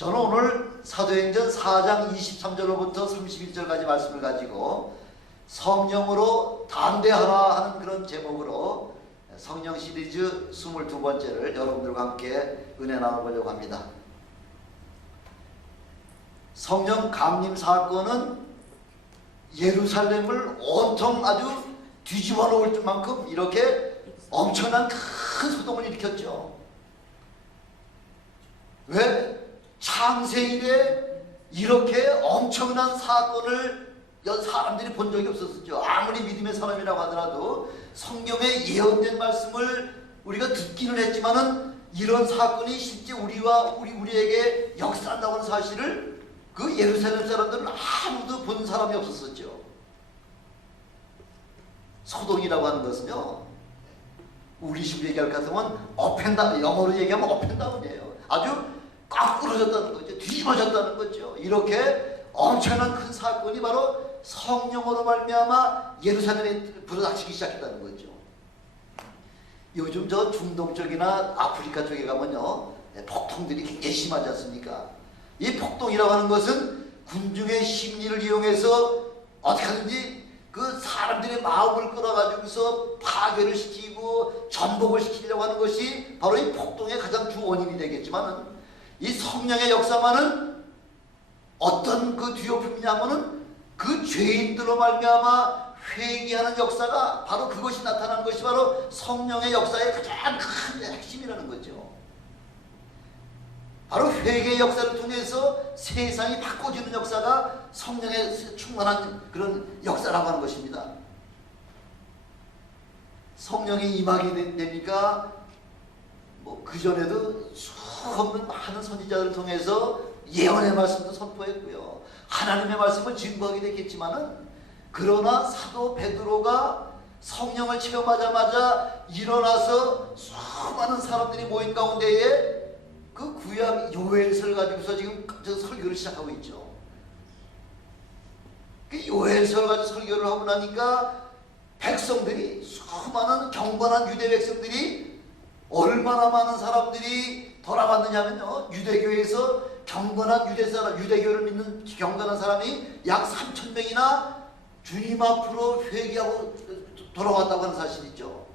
저는 오늘 사도행전 4장 23절로부터 31절까지 말씀을 가지고 성령으로 담대하라 하는 그런 제목으로 성령 시리즈 22번째를 여러분들과 함께 은혜 나눠보려고 합니다. 성령 감림 사건은 예루살렘을 온통 아주 뒤집어 놓을 만큼 이렇게 엄청난 큰 소동을 일으켰죠. 왜? 창세 이래 이렇게 엄청난 사건을 사람들이 본 적이 없었죠. 아무리 믿음의 사람이라고 하더라도 성경에 예언된 말씀을 우리가 듣기는 했지만은 이런 사건이 실제 우리에게 역사한다고 하는 사실을 그 예루살렘 사람들은 아무도 본 사람이 없었었죠. 소동이라고 하는 것은요, 우리 식으로 얘기할 것 같으면 업앤다운, 영어로 얘기하면 업앤다운이에요. 아주 꽉 부러졌다는 거죠. 뒤집어졌다는 거죠. 이렇게 엄청난 큰 사건이 바로 성령으로 말미암아 예루살렘에 불어닥치기 시작했다는 거죠. 요즘 저 중동 쪽이나 아프리카 쪽에 가면요, 폭동들이 굉장히 심하지 않습니까? 이 폭동이라고 하는 것은 군중의 심리를 이용해서 어떻게 하든지 그 사람들의 마음을 끌어가지고서 파괴를 시키고 전복을 시키려고 하는 것이 바로 이 폭동의 가장 주 원인이 되겠지만은, 이 성령의 역사만은 어떤 그 뒤엎음이냐면은 그 죄인들로 말미암아 회개하는 역사가 바로 그것이 나타나는 것이 바로 성령의 역사의 가장 큰 핵심이라는 거죠. 바로 회개의 역사를 통해서 세상이 바꿔지는 역사가 성령의 충만한 그런 역사라고 하는 것입니다. 성령이 임하게 되니까 뭐 그전에도 수없는 많은 선지자들을 통해서 예언의 말씀도 선포했고요, 하나님의 말씀을 증거하게 됐겠지만은, 그러나 사도 베드로가 성령을 체험하자마자 일어나서 수많은 사람들이 모인 가운데에 그 구약 요엘서를 가지고서 지금 저 설교를 시작하고 있죠. 그 요엘서를 가지고 설교를 하고 나니까 백성들이, 수많은 경건한 유대 백성들이, 얼마나 많은 사람들이 돌아왔느냐면요, 유대교에서 경건한 유대교를 믿는 경건한 사람이 약 3,000명이나 주님 앞으로 회개하고 돌아왔다고 하는 사실이죠.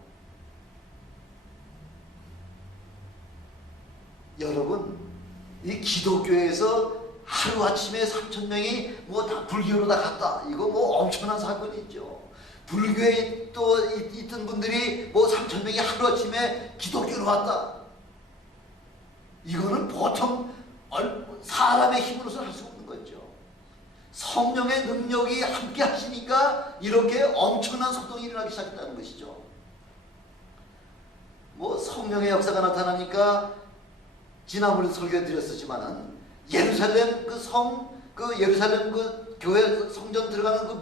여러분, 이 기독교에서 하루아침에 3,000명이 뭐 다 불교로 다 갔다, 이거 뭐 엄청난 사건이 있죠. 불교에 또 있던 분들이 뭐 3,000명이 하루아침에 기독교로 왔다, 이거는 보통 사람의 힘으로서는 할 수 없는 거죠. 성령의 능력이 함께 하시니까 이렇게 엄청난 소동이 일어나기 시작했다는 것이죠. 뭐 성령의 역사가 나타나니까 지난번에 설교해 드렸었지만은 예루살렘 예루살렘 그 교회 성전 들어가는 그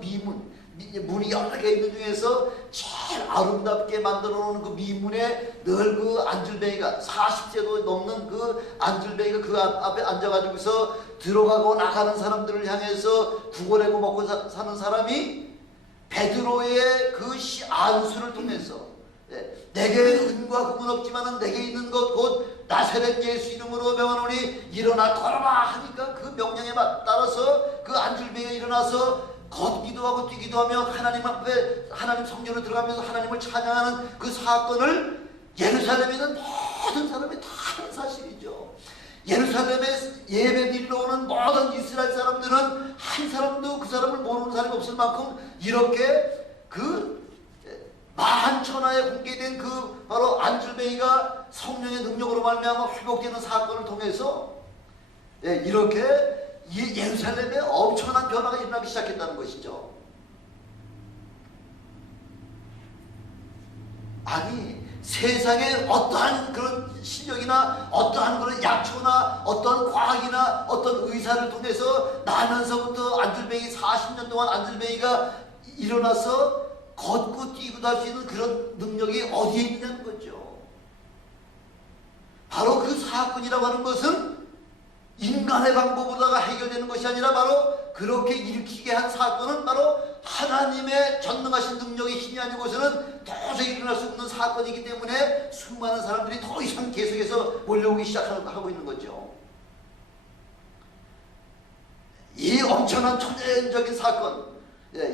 문이 여러 개 있는 중에서 제일 아름답게 만들어 놓은 그 미문에 늘 그 안줄뱅이가 40세도 넘는 그 안줄뱅이가 그 앞에 앉아가지고서 들어가고 나가는 사람들을 향해서 구걸하고 먹고 사는 사람이 베드로의 그 안수를 통해서, 내게 은과 금은 없지만은 내게 있는 것 곧 나사렛 예수 이름으로 명하노니 일어나 걸어라 하니까 그 명령에 따라서 그 안줄뱅이가 일어나서 걷기도 하고 뛰기도 하며 하나님 앞에, 하나님 성전으로 들어가면서 하나님을 찬양하는 그 사건을 예루살렘에 있는 모든 사람이 다 아는 사실이죠. 예루살렘에 예배드리러 오는 모든 이스라엘 사람들은 한 사람도 그 사람을 모르는 사람이 없을 만큼 이렇게 그 만천하에 공개된 그 바로 안줄뱅이가 성령의 능력으로 말미암아 회복되는 사건을 통해서 이렇게 예루살렘에 엄청난 변화가 일어나기 시작했다는 것이죠. 아니, 세상에 어떠한 그런 실력이나 어떠한 그런 약초나 어떠한 과학이나 어떤 의사를 통해서 나면서부터 안줄뱅이 40년 동안 안줄뱅이가 일어나서 걷고 뛰고도 할 수 있는 그런 능력이 어디에 있냐는 거죠. 바로 그 사건이라고 하는 것은 인간의 방법으로다가 해결되는 것이 아니라 바로 그렇게 일으키게 한 사건은 바로 하나님의 전능하신 능력의 힘이 아니고서는 도저히 일어날 수 없는 사건이기 때문에 수많은 사람들이 더 이상 계속해서 몰려오기 시작하고 있는 거죠. 이 엄청난 천연적인 사건,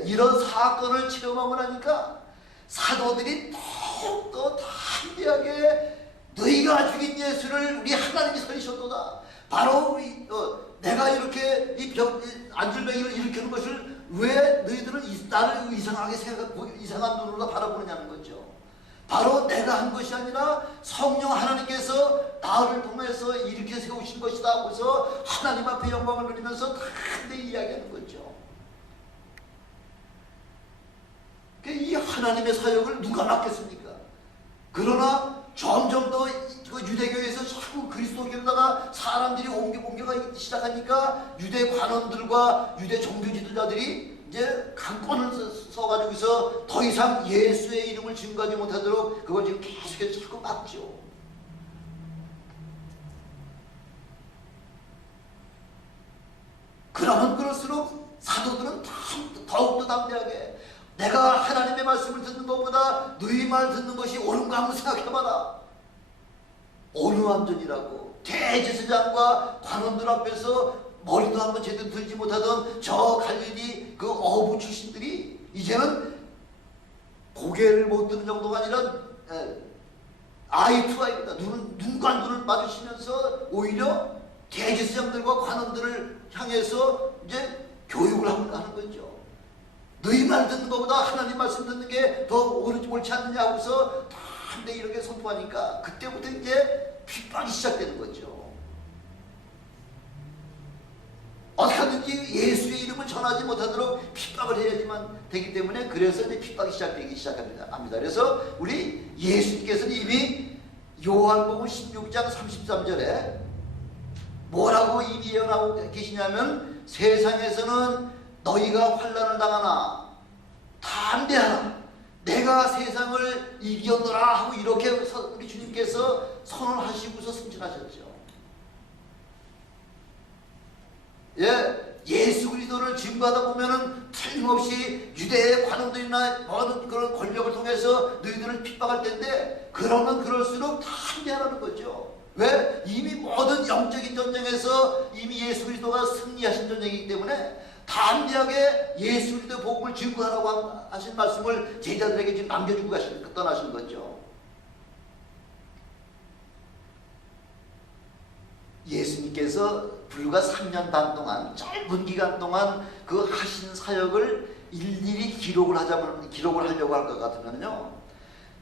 이런 사건을 체험하고 나니까 사도들이 더욱더 담대하게 너희가 죽인 예수를 우리 하나님이 살리셨도다. 바로 내가 이렇게 이 안질병이를 일으키는 것을 왜 너희들은 나를 이상하게 이상한 눈으로 바라보느냐는 거죠. 바로 내가 한 것이 아니라 성령 하나님께서 나를 통해서 일으켜 세우신 것이다 하고서 하나님 앞에 영광을 돌리면서 담대히 이야기하는 거죠. 이 하나님의 사역을 누가 맡겠습니까? 그러나 점점 더 유대교에서 자꾸 그리스도교로다가 사람들이 옮겨가 시작하니까 유대 관원들과 유대 종교 지도자들이 이제 강권을 써가지고서 더 이상 예수의 이름을 증거하지 못하도록 그걸 지금 계속해서 자꾸 막죠. 그러면 그럴수록 사도들은 더욱더 담대하게 내가 하나님의 말씀을 듣는 것보다 너희 말 듣는 것이 옳은가 한번 생각해봐라. 어느 완전이라고 대제사장과 관원들 앞에서 머리도 한번 제대로 들지 못하던 저 갈릴리 그 어부 출신들이 이제는 고개를 못 드는 정도가 아니라 아이 투 아이입니다. 눈과 눈을 마주치면서 오히려 대제사장들과 관원들을 향해서 이제 교육을 하는 거죠. 너희 말 듣는 것보다 하나님 말씀 듣는 게 더 옳지 않느냐 하고서 담대히 이렇게 선포하니까 그때부터 이제 핍박이 시작되는 거죠. 어떻게 하든지 예수의 이름을 전하지 못하도록 핍박을 해야지만 되기 때문에 그래서 이제 핍박이 시작되기 시작합니다. 그래서 우리 예수님께서는 이미 요한복음 16장 33절에 뭐라고 이미 예언하고 계시냐면 세상에서는 너희가 환난을 당하나 담대하라 내가 세상을 이겼노라 하고 이렇게 우리 주님께서 선언하시고서 승천하셨죠. 예수 그리스도를 증거하다 보면은 틀림없이 유대의 관원들이나 모든 그런 권력을 통해서 너희들을 핍박할 텐데 그러면 그럴수록 담대하라는 거죠. 왜? 이미 모든 영적인 전쟁에서 이미 예수 그리스도가 승리하신 전쟁이기 때문에 담대하게 예수 그리스도의 복음을 증거하라고 하신 말씀을 제자들에게 지금 남겨주고 떠나신 거죠. 예수님께서 불과 3년 반 동안 짧은 기간 동안 그 하신 사역을 일일이 기록을 하려고 할 것 같으면요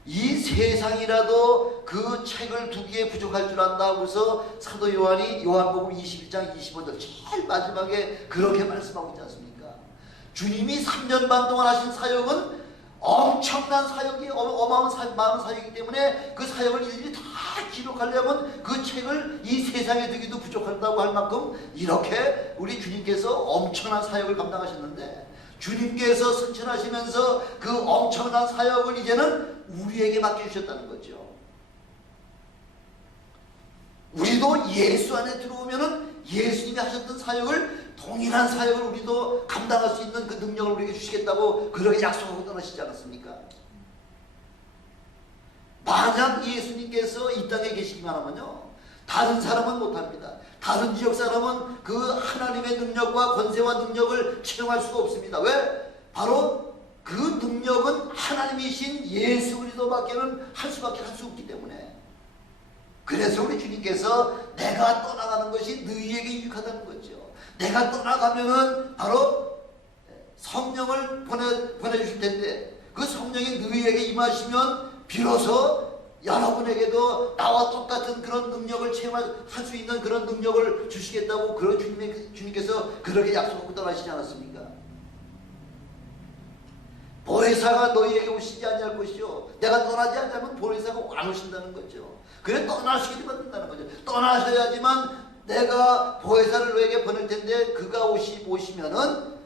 이 세상이라도 그 책을 두기에 부족할 줄 안다 하고서 사도 요한이 요한복음 21장 25절 제일 마지막에 그렇게 말씀하고 있지 않습니까? 주님이 3년 반 동안 하신 사역은 엄청난 사역이 어마어마한 사역이기 때문에 그 사역을 일일이 다 기록하려면 그 책을 이 세상에 두기도 부족하다고 할 만큼 이렇게 우리 주님께서 엄청난 사역을 감당하셨는데 주님께서 승천하시면서 그 엄청난 사역을 이제는 우리에게 맡겨주셨다는 거죠. 우리도 예수 안에 들어오면은 예수님이 하셨던 사역을 동일한 사역을 우리도 감당할 수 있는 그 능력을 우리에게 주시겠다고 그렇게 약속하고 떠나시지 않았습니까? 만약 예수님께서 이 땅에 계시기만 하면요 다른 사람은 못합니다. 다른 지역 사람은 그 하나님의 능력과 권세와 능력을 체험할 수가 없습니다. 왜? 바로 그 능력은 하나님이신 예수 그리스도밖에는 할 수 없기 때문에 그래서 우리 주님께서 내가 떠나가는 것이 너희에게 유익하다는 거죠. 내가 떠나가면은 바로 성령을 보내주실 텐데 그 성령이 너희에게 임하시면 비로소 여러분에게도 나와 똑같은 그런 능력을 체험할 수 있는 그런 능력을 주시겠다고 그런 주님께서 그렇게 약속하고 떠나시지 않았습니까? 보혜사가 너희에게 오시지 아니할 것이요 내가 떠나지 않으면 보혜사가 안 오신다는 거죠. 그래 떠나시게 된다는 거죠. 떠나셔야지만 내가 보혜사를 너에게 보낼 텐데 그가 오시면은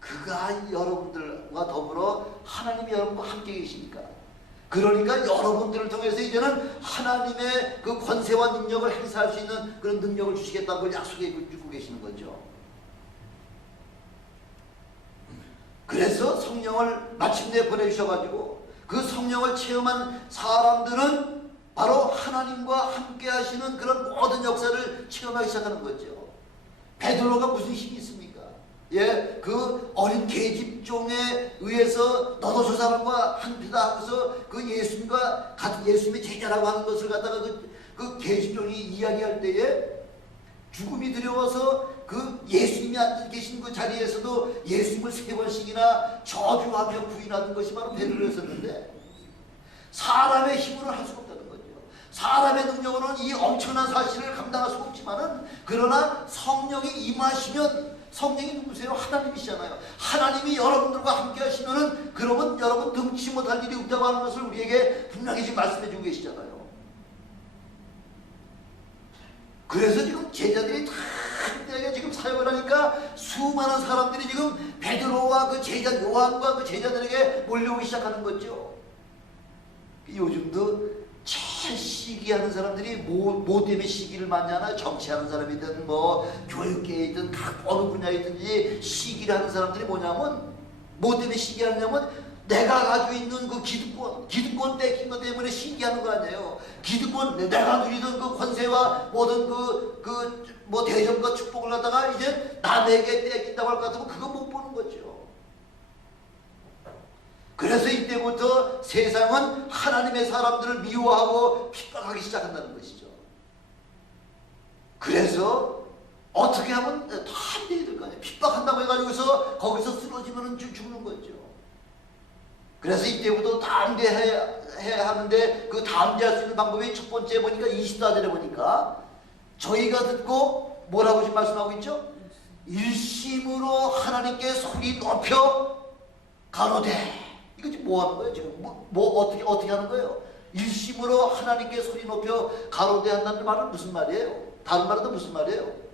그가 여러분들과 더불어 하나님이 여러분과 함께 계시니까 그러니까 여러분들을 통해서 이제는 하나님의 그 권세와 능력을 행사할 수 있는 그런 능력을 주시겠다는 걸 약속해 주고 계시는 거죠. 그래서 성령을 마침내 보내주셔가지고 그 성령을 체험한 사람들은 바로 하나님과 함께 하시는 그런 모든 역사를 체험하기 시작하는 거죠. 베드로가 무슨 힘이 있습니까? 예, 그 어린 계집종에 의해서 너도 저 사람과 한 피다 하면서 그 예수님과 같은 예수님의 제자라고 하는 것을 갖다가 그 계집종이 이야기할 때에 죽음이 두려워서 그 예수님이 앉아 계신 그 자리에서도 예수님을 3번씩이나 저주하며 부인하는 것이 바로 베드로였었는데, 사람의 힘으로 할 수가 없다는 거죠. 사람의 능력으로는 이 엄청난 사실을 감당할 수가 없지만은, 그러나 성령이 임하시면, 성령이 누구세요? 하나님이시잖아요. 하나님이 여러분들과 함께 하시면은, 그러면 여러분 능치 못할 일이 없다고 하는 것을 우리에게 분명히 지금 말씀해 주고 계시잖아요. 그래서 지금 제자들이 다 함께 지금 사역을 하니까 수많은 사람들이 지금 베드로와 그 제자 요한과 그 제자들에게 몰려오기 시작하는 거죠. 요즘도 제일 시기하는 사람들이 뭐 때문에 시기를 많이 하나? 정치하는 사람이든 뭐 교육계이든 각 어느 분야이든지 시기를 하는 사람들이 뭐냐면, 뭐 때문에 시기하느냐면 내가 가지고 있는 그 기득권 뺏긴 것 때문에 시기하는 거 아니에요. 기득권, 내가 누리던 그 권세와 모든 뭐 대접과 축복을 갖다가 이제 남에게 뺏긴다고 할 것 같으면 그거 못 보는 거죠. 그래서 이때부터 세상은 하나님의 사람들을 미워하고 핍박하기 시작한다는 것이죠. 그래서 어떻게 하면 다 안 되게 될 거 아니에요. 핍박한다고 해가지고서 거기서 쓰러지면 죽는 거죠. 그래서 이때부터 담대해야 하는데, 그 담대할 수 있는 방법이 첫 번째 보니까 24절에 보니까 저희가 듣고 뭐라고 지금 말씀하고 있죠? 일심으로 하나님께 소리 높여 가로되. 이거 지금 뭐 하는 거예요? 지금 어떻게 하는 거예요? 일심으로 하나님께 소리 높여 가로되 한다는 말은 무슨 말이에요? 다른 말은 무슨 말이에요?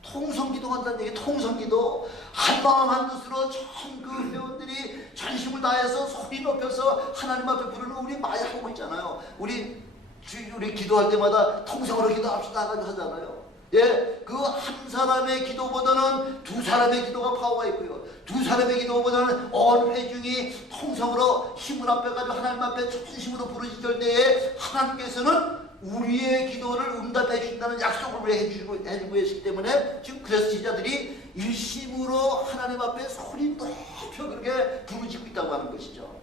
통성기도 한다는 얘기. 통성기도 한마음 한뜻으로 전 그 회원들이 전심을 다해서 소리 높여서 하나님 앞에 부르는 우리 많이 하고 있잖아요. 우리 기도할 때마다 통성으로 기도합시다 하잖아요. 예, 그 한 사람의 기도보다는 두 사람의 기도가 파워가 있고요. 두 사람의 기도보다는 온 회중이 통성으로 힘을 합해가지고 하나님 앞에 전심으로 부르짖을 때에 하나님께서는 우리의 기도를 응답해 주신다는 약속을 해주고 계시기 때문에, 지금 그래서 제자들이 일심으로 하나님 앞에 소리 높여 그렇게 부르짖고 있다고 하는 것이죠.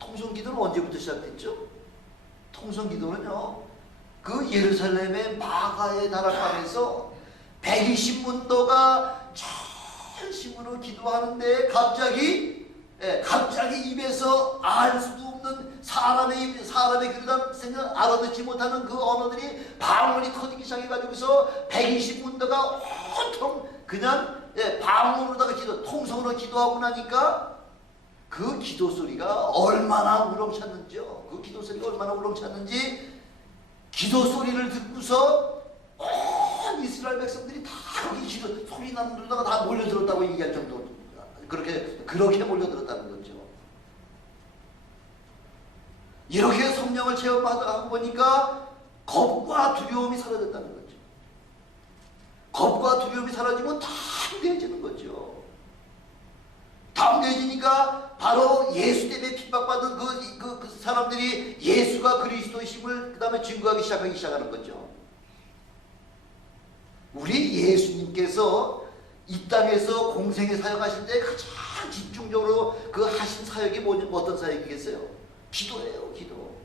통성기도는 언제부터 시작됐죠? 통성기도는요, 그 예루살렘의 마가에 다락방에서 120문도가 전심으로 기도하는데 갑자기 입에서 알 수도 없는 사람의 그러다 생각 알아듣지 못하는 그 언어들이 방언이 터지기 시작해가지고서 120문도가 온통 그냥 방언으로다가 통성으로 기도하고 나니까 그 기도 소리가 얼마나 우렁찼는지요. 그 기도 소리가 얼마나 우렁찼는지, 기도 소리를 듣고서 온 이스라엘 백성들이 다 거기 기도 소리 나는 데다가 다 몰려들었다고 얘기할 정도로 그렇게 몰려들었다는 거죠. 이렇게 성령을 체험하고 보니까 겁과 두려움이 사라졌다는 거죠. 겁과 두려움이 사라지면 담대해지는 거죠. 담대해지니까 바로 예수 때문에 핍박받은 그 사람들이 예수가 그리스도이심을 그 다음에 증거하기 시작하는 거죠. 우리 예수님께서 이 땅에서 공생에 사역하실 때 가장 집중적으로 그 하신 사역이 어떤 사역이겠어요? 기도예요, 기도.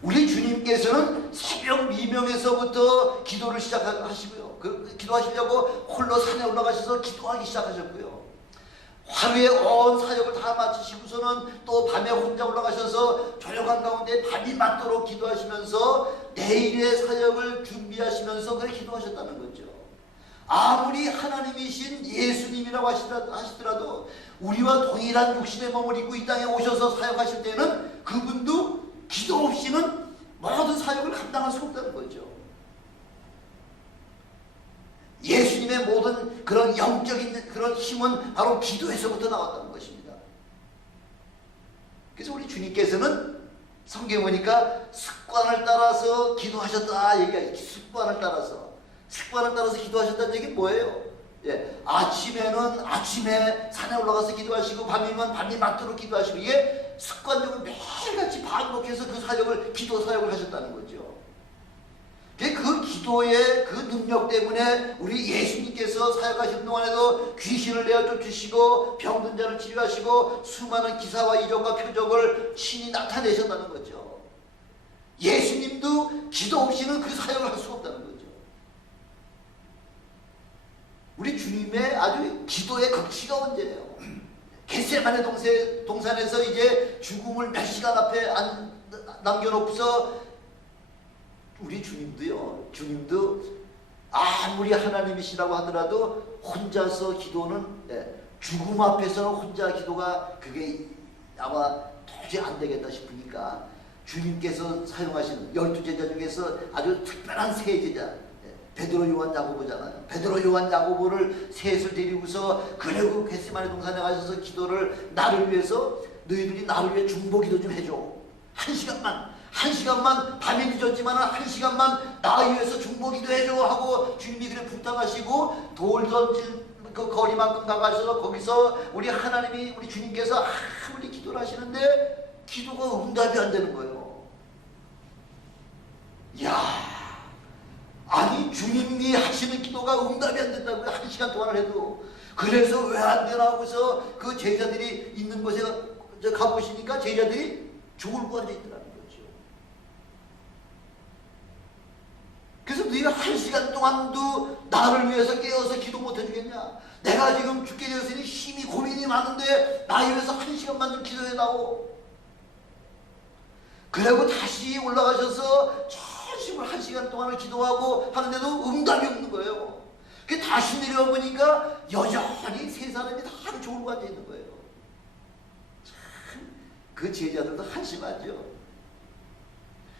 우리 주님께서는 새벽 미명에서부터 기도를 시작하시고요. 기도하시려고 홀로 산에 올라가셔서 기도하기 시작하셨고요. 하루에 온 사역을 다 마치시고서는 또 밤에 혼자 올라가셔서 조용한 가운데 밤이 맞도록 기도하시면서 내일의 사역을 준비하시면서 그렇게 기도하셨다는 거죠. 아무리 하나님이신 예수님이라고 하시더라도 우리와 동일한 육신의 몸을 입고 이 땅에 오셔서 사역하실 때는 그분도 기도 없이는 모든 사역을 감당할 수 없다는 거죠. 예수님의 모든 그런 영적인 그런 힘은 바로 기도에서부터 나왔다는 것입니다. 그래서 우리 주님께서는 성경에 보니까 습관을 따라서 기도하셨다 얘기하죠. 습관을 따라서 기도하셨다는 얘기는 뭐예요? 아침에는 아침에 산에 올라가서 기도하시고 밤이면 밤이 맞도록 기도하시고, 이게 습관적으로 매일같이 반복해서 그 사역을 기도 사역을 하셨다는 거죠. 그 그 기도의 그 능력 때문에 우리 예수님께서 사역하신 동안에도 귀신을 내어 쫓으시고 병든 자를 치료하시고 수많은 기사와 이적과 표적을 친히 나타내셨다는 거죠. 예수님도 기도 없이는 그 사역을 할 수가 없다는 거죠. 우리 주님의 아주 기도의 극치가 언제예요? 겟세마네 동산에서 이제 죽음을 몇 시간 앞에 남겨놓고서 우리 주님도 아무리 하나님이시라고 하더라도 혼자서 기도는 죽음 앞에서는 혼자 기도가 그게 아마 도저히 안 되겠다 싶으니까 주님께서 사용하시는 12제자 중에서 아주 특별한 세 제자 베드로 요한 야고보잖아요. 베드로 요한 야고보를 셋을 데리고서 그리고 겟세마네 동산에 가셔서 기도를 나를 위해서 너희들이 나를 위해 중보기도 좀 해줘. 한 시간만 밤이 늦었지만 한 시간만 나 위해서 중보기도 해줘 하고 주님이 그래 부탁하시고 돌 던질 그 거리만큼 가가셔서 거기서 우리 하나님이 우리 주님께서 아무리 기도를 하시는데 기도가 응답이 안 되는 거예요. 이야, 아니 주님이 하시는 기도가 응답이 안 된다고요? 한 시간 동안 해도. 그래서 왜 안 되나 하고서 그 제자들이 있는 곳에 가보시니까 제자들이 죽을 것 같아 있더라고요. 그래서 너희가 한 시간 동안도 나를 위해서 깨어서 기도 못 해주겠냐? 내가 지금 죽게 되었으니 힘이 고민이 많은데 나 위해서 한 시간만 좀 기도해다오. 그리고 다시 올라가셔서 천심을 한 시간 동안을 기도하고 하는데도 응답이 없는 거예요. 그 다시 내려와 보니까 여전히 세 사람이 다 좋은 것 같아 있는 거예요. 참, 그 제자들도 한심하죠.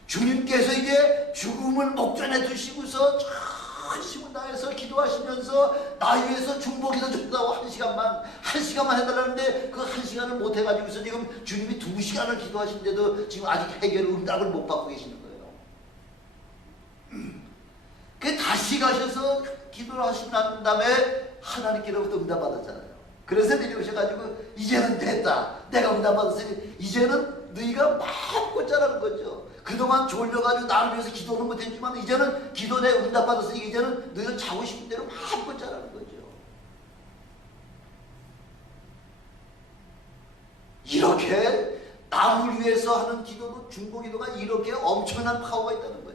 주님께서 이제 죽음을 목전에 두시고서 전심을 다해서 기도하시면서 나 위해서 중보기도 준다고 한 시간만 해달라는데 그 한 시간을 못 해가지고서 지금 주님이 2시간을 기도하신데도 지금 아직 해결 응답을 못 받고 계시는 거예요. 그 다시 가셔서 기도를 하신 다음에 하나님께로부터 응답 받았잖아요. 그래서 내려오셔가지고 이제는 됐다. 내가 응답 받았으니 이제는 너희가 마음껏 자라는 거죠. 그동안 졸려가지고 나를 위해서 기도는 못했지만 이제는 기도 내 응답 받았으니 이제는 너희는 자고 싶은 대로 마음껏 자라는 거죠. 이렇게 남을 위해서 하는 기도도 중보기도가 이렇게 엄청난 파워가 있다는 거죠.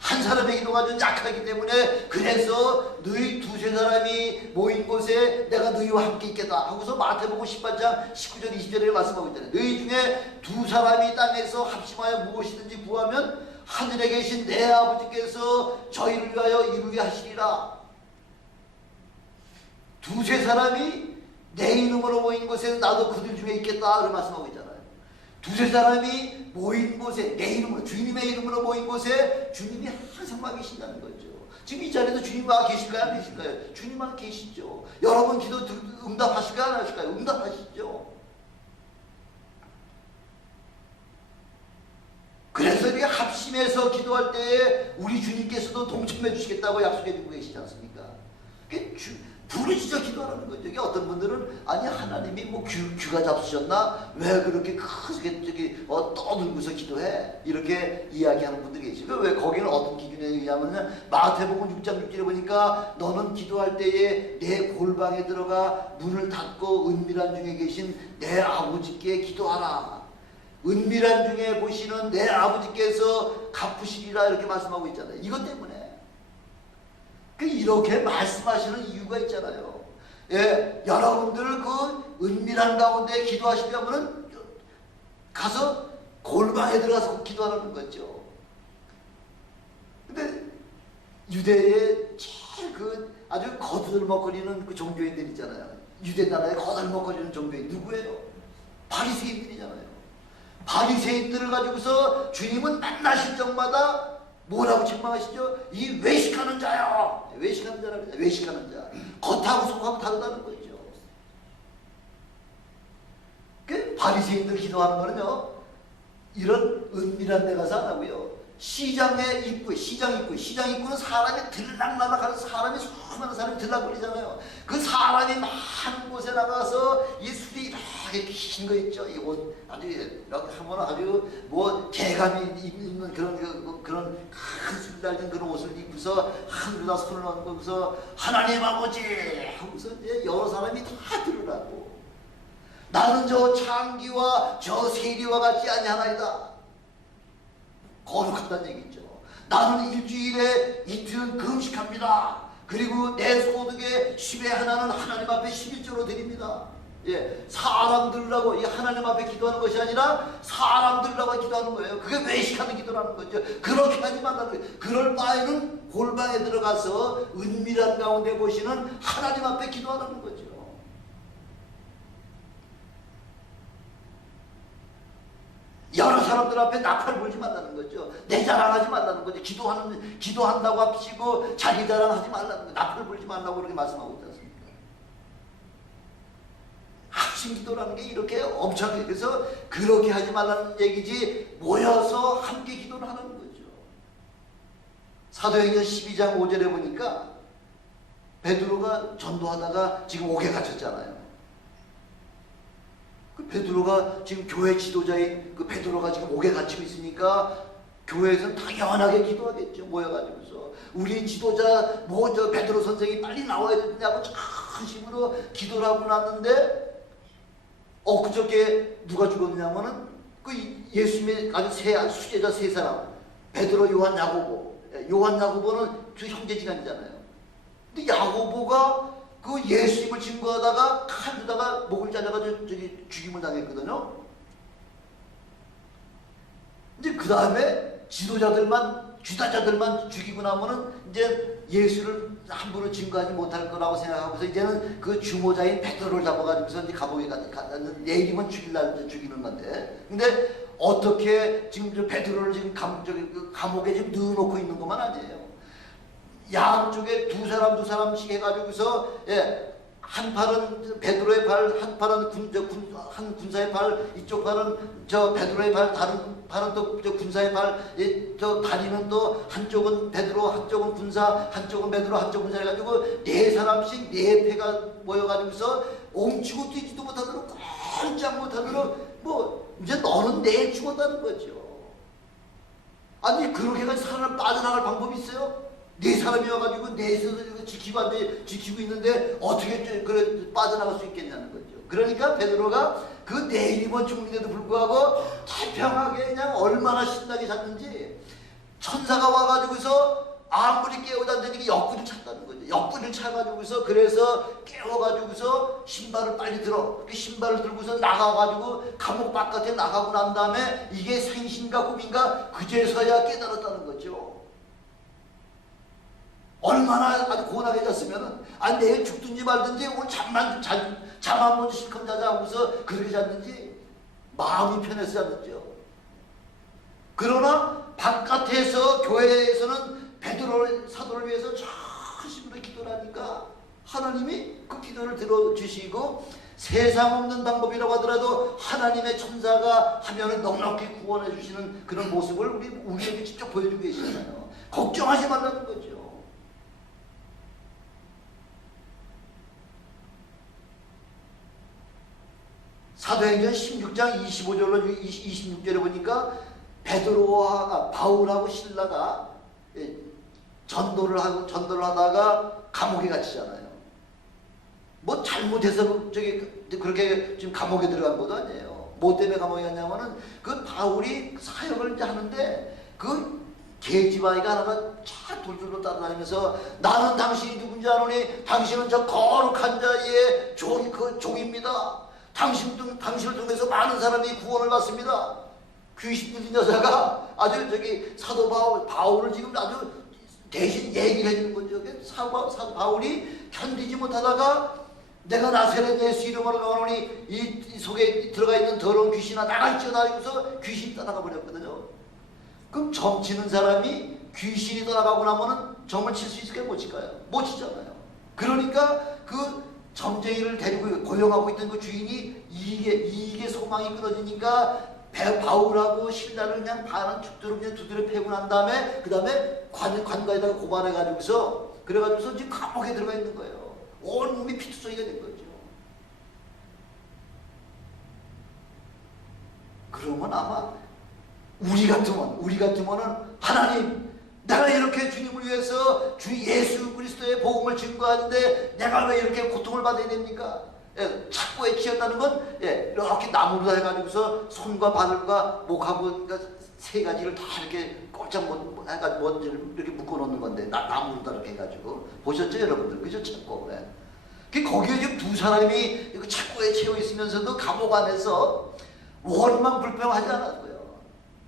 한 사람의 기도가 좀 약하기 때문에 그래서 너희 2-3사람이 모인 곳에 내가 너희와 함께 있겠다 하고서 마태복음 18장 19절 20절에 말씀하고 있잖아요. 너희 중에 2사람이 땅에서 합심하여 무엇이든지 구하면 하늘에 계신 내 아버지께서 저희를 위하여 이루게 하시리라. 2-3사람이 내 이름으로 모인 곳에는 나도 그들 중에 있겠다 그 말씀하고 있잖아요. 2-3사람이 모인 곳에 내 이름으로 주님의 이름으로 모인 곳에 주님이 항상 와 계신다는 거죠. 지금 이 자리에도 주님 와 계실까요? 안 계실까요? 주님 와 계시죠. 여러분 기도 응답하실까요? 안 하실까요? 응답하시죠. 그래서 우리가 합심해서 기도할 때에 우리 주님께서도 동참해 주시겠다고 약속해 주고 계시지 않습니까? 부르짖어 기도하라는 거죠. 이게 어떤 분들은 아니 하나님이 뭐 귀가 잡수셨나? 왜 그렇게 크게 떠들고서 기도해? 이렇게 이야기하는 분들이 계시고 왜 거기는 어떤 기준에 의하면 마태복음 6장 6절에 보니까 너는 기도할 때에 내 골방에 들어가 문을 닫고 은밀한 중에 계신 내 아버지께 기도하라. 은밀한 중에 보시는 내 아버지께서 갚으시리라 이렇게 말씀하고 있잖아요. 이것 때문에 이렇게 말씀하시는 이유가 있잖아요. 예, 여러분들 그 은밀한 가운데 기도하시려면 가서 골방에 들어가서 기도하라는 거죠. 근데 유대의 제일 그 아주 거들먹거리는 그 종교인들 있잖아요. 유대 나라에 거들먹거리는 종교인 누구예요? 바리새인들이잖아요. 바리새인들을 가지고서 주님은 만나실 적마다 뭐라고 책망하시죠? 이 외식하는 자야. 외식하는 자랍니다. 외식하는 자. 겉하고 속하고 다르다는 거죠. 그 바리새인들 기도하는 거는요. 이런 은밀한 데 가서 안 하고요. 시장 입구는 사람이 들락날락하는 사람이 수많은 사람이 들락거리잖아요. 그 사람이 많은 곳에 나가서 이 술이 이렇게 긴 거 있죠. 이 옷 아주 이렇게 하면 아주 뭐 개감이 입는 그런 큰 술 달린 그런 옷을 입고서 하늘에다 손을 얹고서 하나님 아버지 하고서 이제 여러 사람이 다 들으라고. 나는 저 창기와 저 세리와 같지 아니하나이다. 거룩하다는 얘기죠. 나는 일주일에 이틀은 금식합니다. 그리고 내 소득의 10의 하나는 하나님 앞에 11조로 드립니다. 예, 사람들라고 이 하나님 앞에 기도하는 것이 아니라 사람들라고 기도하는 거예요. 그게 외식하는 기도라는 거죠. 그렇게 하지 말라는 거예요. 그럴 바에는 골방에 들어가서 은밀한 가운데 보시는 하나님 앞에 기도하라는 거죠. 여러 사람들 앞에 나팔 불지 말라는 거죠. 내 자랑하지 말라는 거죠. 기도한다고 합치고 자기 자랑하지 말라는 거죠. 나팔 불지 말라고 그렇게 말씀하고 있지 않습니까? 합심 기도라는 게 이렇게 엄청나게, 그래서 그렇게 하지 말라는 얘기지 모여서 함께 기도를 하는 거죠. 사도행전 12장 5절에 보니까 베드로가 전도하다가 지금 옥에 갇혔잖아요. 그 베드로가 지금 교회 지도자인 그 베드로가 지금 옥에 갇히고 있으니까 교회에서는 당연하게 기도하겠죠. 모여가지고서 우리 지도자 뭐 저 베드로 선생이 빨리 나와야 된다고 전심으로 기도를 하고 났는데 그저께 누가 죽었냐면은 그 예수님의 아주 수제자 세 사람 베드로, 요한, 야고보. 요한, 야고보는 두 형제지간이잖아요. 근데 야고보가 그 예수님을 증거하다가 칼로다가 목을 잘라가지고 저기 죽임을 당했거든요. 이제 그 다음에 주다자들만 죽이고 나면은 이제 예수를 함부로 증거하지 못할 거라고 생각하고서 이제는 그 주모자인 베드로를 잡아가지고서 이제 감옥에 갔는 내일이면 죽이는 건데. 근데 어떻게 지금 저 베드로를 지금 감옥에 지금 넣어놓고 있는 것만 아니에요. 양쪽에 두 사람씩 해가지고서 한 팔은 베드로의 팔, 한 팔은 한 군사의 팔, 이쪽 팔은 저 베드로의 팔, 다른 팔은 또 저 군사의 팔, 저 다리는 또 한쪽은 베드로, 한쪽은 군사, 한쪽은 베드로, 한쪽 군사 해가지고 네 사람씩 네 패가 모여가지고서 옮치고 뛰지도 못하도록 꼼짝 못하도록 뭐 이제 너는 내일 죽었다는 거죠. 아니 그렇게 해서 사람을 빠져나갈 방법이 있어요? 네 사람이 와가지고 넷에서 지키고 있는데 어떻게 그래 빠져나갈 수 있겠냐는 거죠. 그러니까 베드로가 그 내일이면 죽는데도 불구하고 태평하게 그냥 얼마나 신나게 잤는지 천사가 와가지고서 아무리 깨우지 않으니 옆구리를 찼다는 거죠. 옆구리를 차가지고서 그래서 깨워가지고서 신발을 빨리 들어. 그 신발을 들고서 나가가지고 감옥 바깥에 나가고 난 다음에 이게 생신가 꿈인가 그제서야 깨달았다는 거죠. 얼마나 아주 고단하게 잤으면은 내일 죽든지 말든지 오늘 잠 한번 실컷 자자 하고서 그렇게 잤는지 마음이 편해서 잤는지요. 그러나 바깥에서 교회에서는 베드로 사도를 위해서 전심으로 기도를 하니까 하나님이 그 기도를 들어주시고 세상 없는 방법이라고 하더라도 하나님의 천사가 하면은 넉넉히 구원해 주시는 그런 모습을 우리에게 직접 보여주고 계시잖아요. 걱정하지 말라는 거죠. 사도행전 16장 25절로 26절에 보니까 베드로와 바울하고 실라가 전도를 하다가 감옥에 갇히잖아요. 뭐 잘못해서 그렇게 지금 감옥에 들어간 것도 아니에요. 뭐 때문에 감옥에 갔냐면은 그 바울이 사역을 이제 하는데 그 계집아이가 하나가 차 돌돌로 따라다니면서 나는 당신이 누군지 아노니 당신은 저 거룩한 자의 종입니다. 당신을 통해서 많은 사람이 구원을 받습니다. 귀신 들린 여자가 아주 사도 바울을 지금 아주 대신 얘기를 해주는 거죠. 사도 바울이 견디지 못하다가 내가 나사렛 예수 이름으로 명하노니 이 속에 들어가 있는 더러운 귀신아 나갈지어다 하면서 귀신이 떠나가 버렸거든요. 그럼 점치는 사람이 귀신이 떠나가고 나면은 점을 칠 수 있을까요? 못 칠까요? 못 치잖아요. 그러니까 그 점쟁이를 데리고 고용하고 있던 그 주인이 이익의 소망이 끊어지니까 바울하고 신라를 그냥 반은 죽도록 그냥 두드려 패고 난 다음에 그 다음에 관가에다가 고발해가지고서 그래가지고서 지금 감옥에 들어가 있는 거예요. 온몸이 피투성이가 된 거죠. 그러면 아마 우리 같으면은 하나님, 내가 이렇게 주님을 위해서 주 예수 그리스도의 복음을 증거하는데 내가 왜 이렇게 고통을 받아야 됩니까? 예, 착고에 치였다는 건 이렇게 나무로 해가지고서 손과 발과 목하고 그러니까 세 가지를 다 이렇게 꼴짝 해가지고 이렇게 묶어놓는 건데 나무로 다 이렇게 해가지고 보셨죠 여러분들? 그죠? 착고. 거기에 지금 두 사람이 착고에 채워 있으면서도 감옥 안에서 원만 불평하지 않았고요.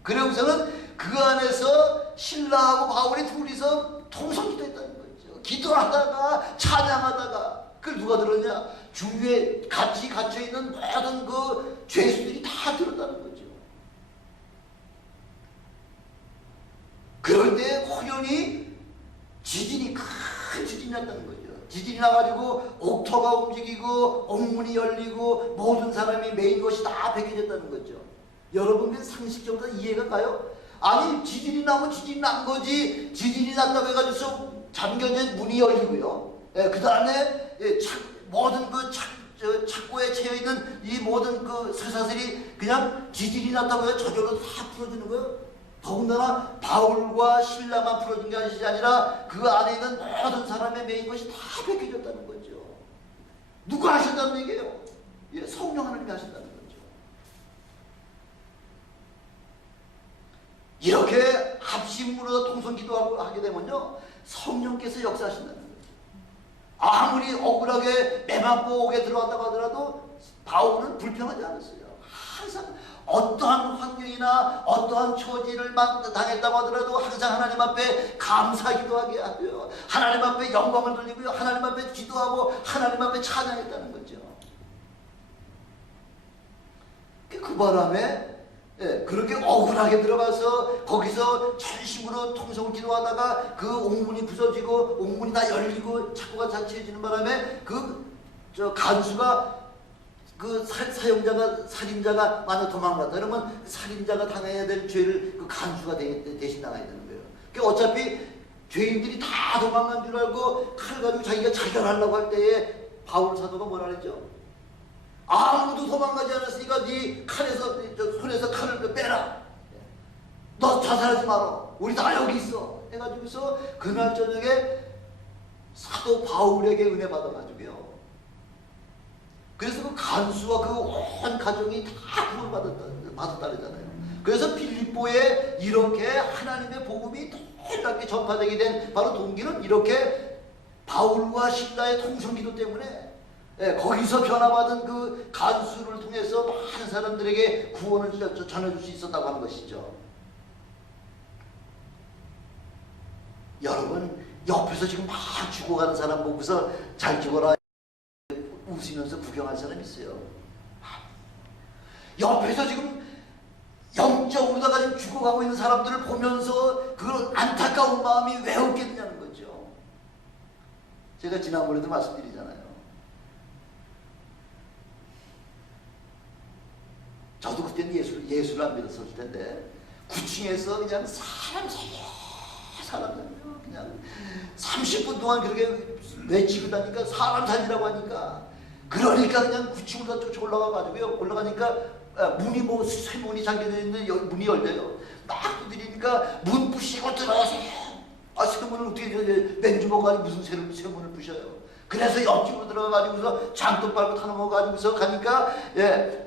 그러고서는 그 안에서 신라하고 바울이 둘이서 통성기도 했다는 거죠. 기도하다가 찬양하다가 그걸 누가 들었냐? 주위에 같이 갇혀있는 모든 그 죄수들이 다 들었다는 거죠. 그런데 호련히 지진이 큰 지진이 났다는 거죠. 지진이 나가지고 옥토가 움직이고 옥문이 열리고 모든 사람이 메인 것이 다 벗겨졌다는 거죠. 여러분 그 상식적으로 이해가 가요? 아니 지진이 나면 지진이 난 거지, 지진이 났다고 해가지고 잠겨진 문이 열리고요. 그 다음에 모든 그 착고에 채여있는 이 모든 그 쇠사슬이 그냥 지진이 났다고 해서 저절로 다 풀어지는 거예요. 더군다나 바울과 신라만 풀어진 게 아니라 그 안에 있는 모든 사람의 메인 것이 다 벗겨졌다는 거죠. 누가 하신다는 얘기예요? 성령 하나님이 하신다는 거죠. 이렇게 합심으로 통성기도하고 하게 되면요 성령께서 역사하신다는 거죠. 아무리 억울하게 매맞고옥에 들어왔다고 하더라도 바울은 불평하지 않았어요. 항상 어떠한 환경이나 어떠한 처지를 당했다고 하더라도 항상 하나님 앞에 감사기도하게 하고요. 하나님 앞에 영광을 돌리고요. 하나님 앞에 기도하고 하나님 앞에 찬양했다는 거죠. 그 바람에 그렇게 억울하게 들어가서 거기서 전심으로 통성을 기도하다가 그 옥문이 부서지고 옥문이 다 열리고 착고가 자취해지는 바람에 간수가 그 살인자가 만약 도망갔다 그러면 살인자가 당해야 될 죄를 그 간수가 대신 당해야 되는 거예요. 그러니까 어차피 죄인들이 다 도망간 줄 알고 칼 가지고 자기가 자결하려고 할 때에 바울 사도가 뭐라 그랬죠? 아무도 도망가지 않았으니까 네 손에서 칼을 빼라. 너 자살하지 마라. 우리 다 여기 있어. 해가지고서 그날 저녁에 사도 바울에게 은혜 받아가지고요. 그래서 그 간수와 그 온 가정이 다 구원 받았다잖아요. 그래서 필립보에 이렇게 하나님의 복음이 놀랍게 전파되게 된 바로 동기는 이렇게 바울과 신라의 통성기도 때문에 거기서 변화받은 그 간수를 통해서 많은 사람들에게 구원을 전해줄 수 있었다고 하는 것이죠. 여러분 옆에서 지금 막 죽어가는 사람 보고서 잘 죽어라 웃으면서 구경할 사람 있어요. 옆에서 지금 영적으로다가 지금 죽어가고 있는 사람들을 보면서 그런 안타까운 마음이 왜 없겠냐는 거죠. 제가 지난번에도 말씀드리잖아요. 저도 그때는 예수를 안 믿었을 텐데 9층에서 그냥 사람 그냥 30분 동안 그렇게 외치고 다니까 사람 살리라고 하니까 그러니까 그냥 9층으로 쫓아 올라가가지고요. 올라가니까 문이 쇠문이 잠겨져 있는데 문이 열려요. 막 두드리니까 문 부시고 들어가세요. 쇠문을 어떻게 맨주먹 가지고 무슨 쇠문을 부셔요. 그래서 옆집으로 들어가가지고서 장독 밟고 타 넘어가지고서 가니까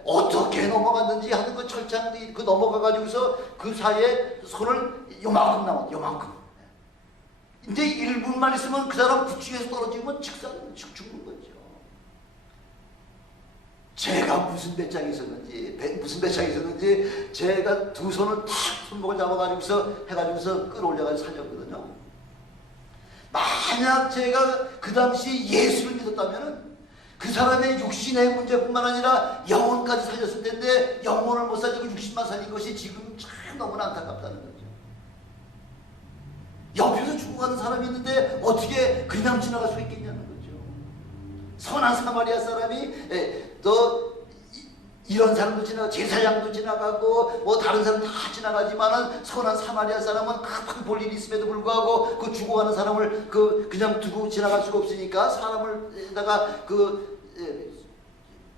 어떻게 넘어갔는지 하는 그 철창 그 넘어가가지고서 그 사이에 손을 요만큼 남았 요만큼. 이제 1분만 있으면 그 사람 9층에서 떨어지면 죽는 거죠. 제가 무슨 배짱이 있었는지 제가 두 손을 탁 손목을 잡아가지고서 해가지고서 끌어올려가지고 살렸거든요. 만약 제가 그 당시 예수를 믿었다면 그 사람의 육신의 문제뿐만 아니라 영혼까지 살렸을 텐데 영혼을 못 살리고 육신만 살린 것이 지금 참 너무나 안타깝다는 거죠. 옆에서 죽어가는 사람이 있는데 어떻게 그냥 지나갈 수 있겠냐는 거죠. 선한 사마리아 사람이 너 이런 사람도 지나가고 제사장도 지나가고 뭐 다른 사람 다 지나가지만은 선한 사마리아 사람은 급한 볼 일이 있음에도 불구하고 그 죽어가는 사람을 그냥 두고 지나갈 수가 없으니까 사람을다가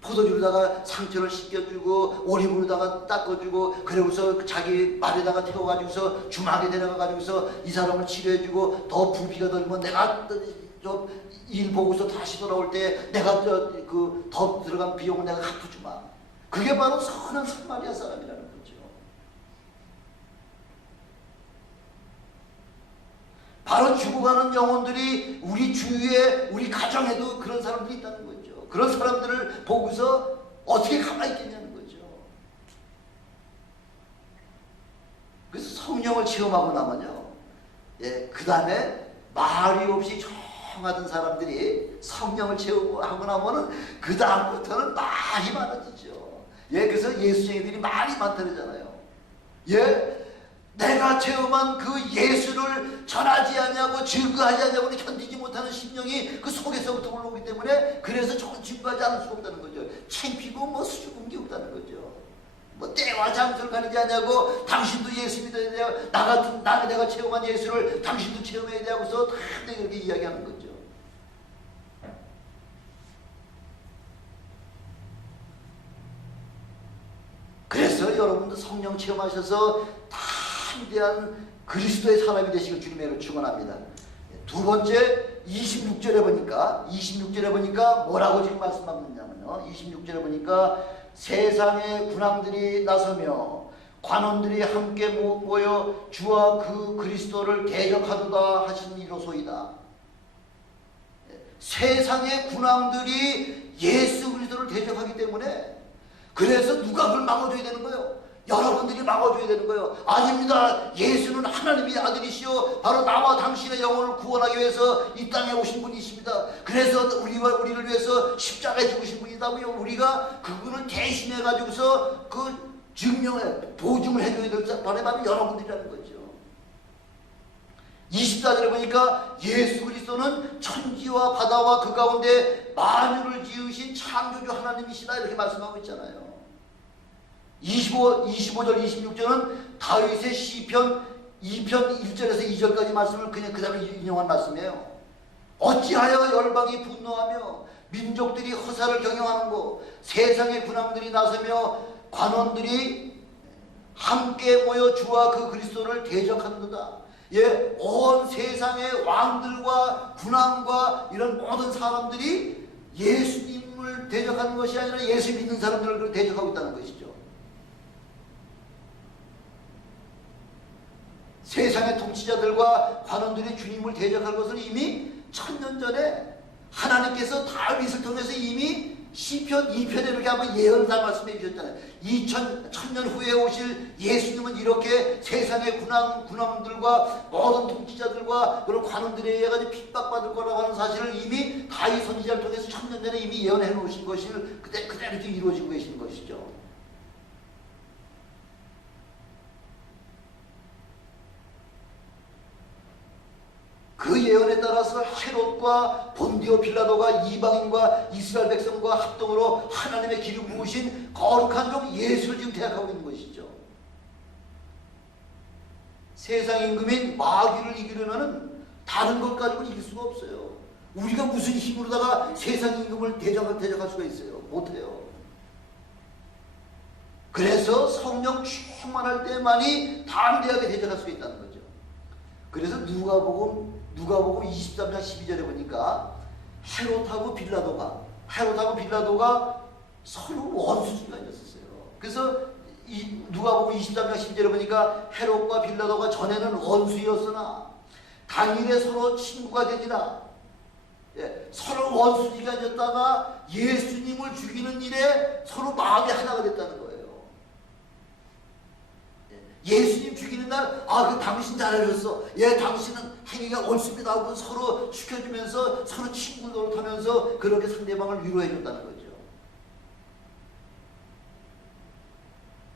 포도주로다가 상처를 씻겨주고 오리물로다가 닦아주고 그러고서 자기 말에다가 태워가지고서 주막에 데려가가지고서 이 사람을 치료해주고 더 불피가 들면 내가 일 보고서 다시 돌아올 때 내가 더 들어간 비용을 내가 갚아주마. 그게 바로 선한 사마리아 사람이라는 거죠. 바로 죽어가는 영혼들이 우리 주위에 우리 가정에도 그런 사람들이 있다는 거죠. 그런 사람들을 보고서 어떻게 가만히 있겠냐는 거죠. 그래서 성령을 체험하고 나면요, 그 다음에 말이 없이 조용하던 사람들이 성령을 체험하고 나면은 그 다음부터는 말이 많아지죠. 그래서 예수쟁이들이 말이 많다 그러잖아요. 내가 체험한 그 예수를 전하지 않냐고 증거하지 않냐고 견디지 못하는 심령이 그 속에서부터 올라오기 때문에 그래서 저건 증거하지 않을 수가 없다는 거죠. 창피고 뭐 수줍은 게 없다는 거죠. 뭐 때와 장소를 가리지 않냐고 당신도 예수 믿어야 돼요. 내가 체험한 예수를 당신도 체험해야 돼 하고서 다 그렇게 이야기하는 거죠. 그래서 여러분도 성령 체험하셔서 위대한 그리스도의 사람이 되시길 주님의 축원합니다. 두 번째 26절에 보니까 뭐라고 지금 말씀하느냐면요. 26절에 보니까 세상의 군왕들이 나서며 관원들이 함께 모여 주와 그 그리스도를 대적하도다 하신 이로소이다. 세상의 군왕들이 예수 그리스도를 대적하기 때문에 그래서 누가 그걸 막아줘야 되는 거예요? 여러분들이 막아줘야 되는 거예요. 아닙니다. 예수는 하나님의 아들이시오. 바로 나와 당신의 영혼을 구원하기 위해서 이 땅에 오신 분이십니다. 그래서 우리를 위해서 십자가에 죽으신 분이다고요. 우리가 그분을 대신해 가지고서 그 보증을 해줘야 될 바람이 여러분들이라는 거죠. 24절에 보니까 예수 그리스도는 천지와 바다와 그 가운데 만유를 지으신 창조주 하나님이시다 이렇게 말씀하고 있잖아요. 25절 26절은 다윗의 시편 2편 1절에서 2절까지 말씀을 그냥 그대로 인용한 말씀이에요. 어찌하여 열방이 분노하며 민족들이 허사를 경영하는고 세상의 군왕들이 나서며 관원들이 함께 모여 주와 그 그리스도를 대적하는도다. 온 세상의 왕들과 군왕과 이런 모든 사람들이 예수님을 대적하는 것이 아니라 예수 믿는 사람들을 대적하고 있다는 것이죠. 세상의 통치자들과 관원들이 주님을 대적할 것을 이미 1000년 전에 하나님께서 다윗을 통해서 이미 시편 2편에 이렇게 한번 예언사 말씀해 주셨잖아요. 1000년 후에 오실 예수님은 이렇게 세상의 군왕들과 모든 통치자들과 그런 관원들에 의해 가지고 핍박받을 거라고 하는 사실을 이미 다윗 선지자를 통해서 1000년 전에 이미 예언해 놓으신 것이 그대로 이렇게 이루어지고 계신 것이죠. 그 예언에 따라서 헤롯과 본디오 빌라도가 이방인과 이스라엘 백성과 합동으로 하나님의 기름 부으신 거룩한 종 예수를 지금 대적하고 있는 것이죠. 세상 임금인 마귀를 이기려면 다른 것 가지고는 이길 수가 없어요. 우리가 무슨 힘으로다가 세상 임금을 대적할 수가 있어요? 못해요. 그래서 성령 충만할 때만이 담대하게 대적할 수가 있다는 거죠. 그래서 누가복음 23장 12절에 보니까 헤롯하고 빌라도가 서로 원수지가 있었어요. 그래서 누가복음 23장 12절에 보니까 헤롯과 빌라도가 전에는 원수였으나 당일에 서로 친구가 되니라. 서로 원수지가 되었다가 예수님을 죽이는 일에 서로 마음이 하나가 됐다는 거예요. 예수님 죽이는 날, 그 당신 잘하셨어. 당신은 행위가 옳습니다 하고 서로 시켜주면서 서로 친구 노릇하면서 그렇게 상대방을 위로해줬다는 거죠.